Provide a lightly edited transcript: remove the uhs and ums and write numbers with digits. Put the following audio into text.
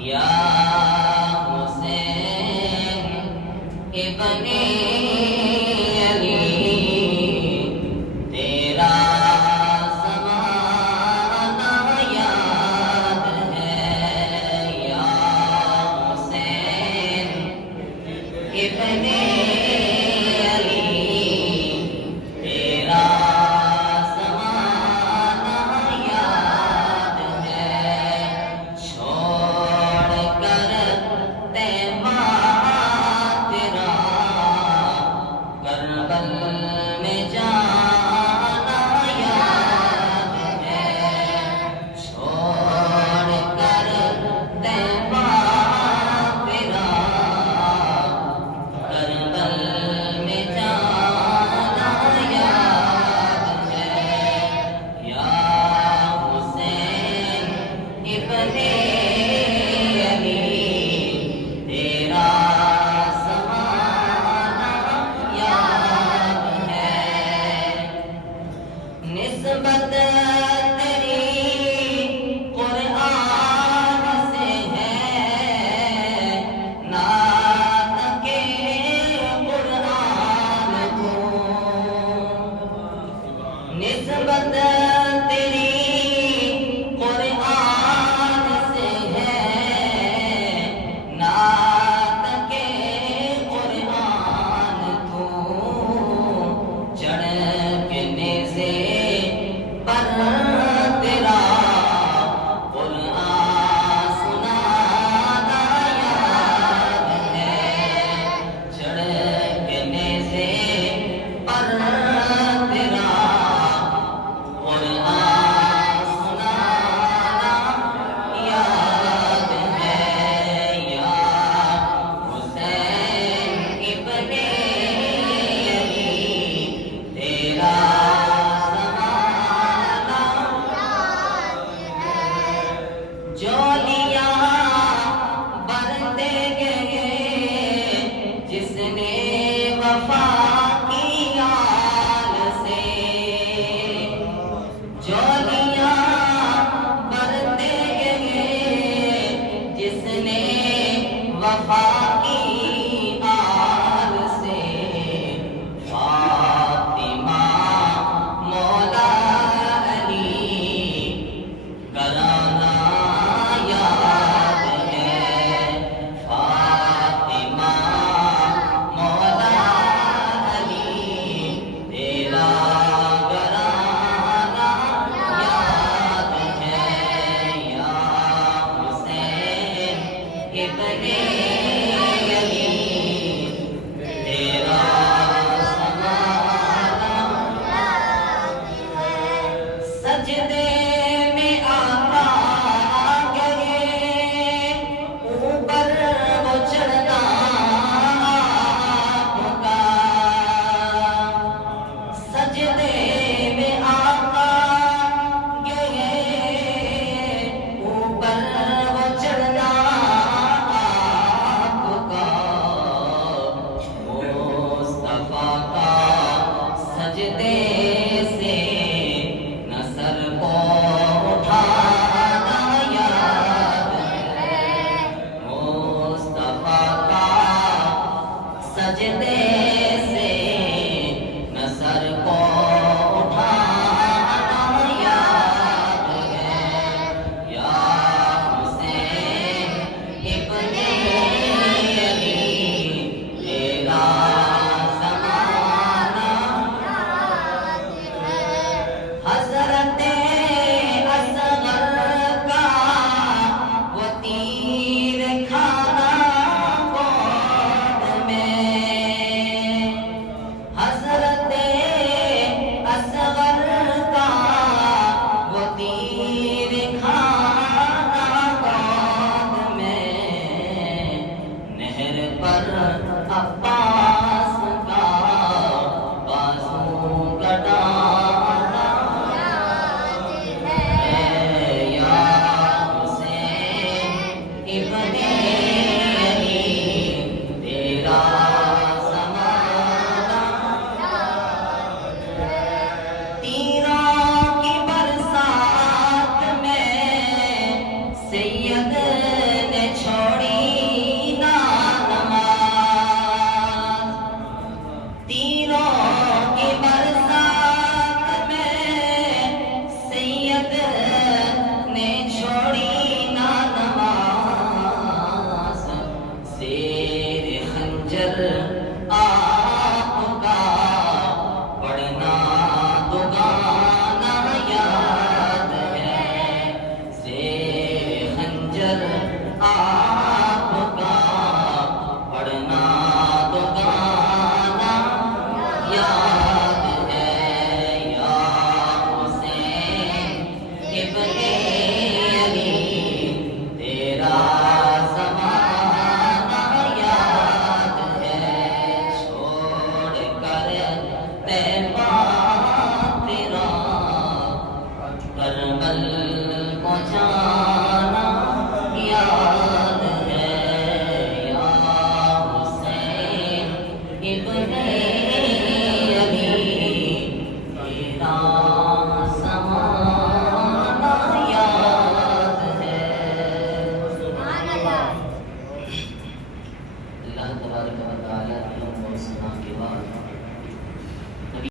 یا حسین ابن علی تیرا زمانہ یاد ہے یا حسین ابن نسبت تیری قرآن سے ہے نعت کے قرآن کو نسبت تیری قرآن سے ہے نعت کے قرآن کو چڑھنے سے تیرا قرآن سنانا یاد ہے چڑھنے سے پر تیرا قرآن سنانا یاد ہے یا حسین ابن علی تیرا جولیاں برتے گئے جس نے وفا کی آل سے جولیاں برتے گئے جس نے وفا کی آل سے فاطمہ مولا علی گرانا اللہ تبارک و تعالی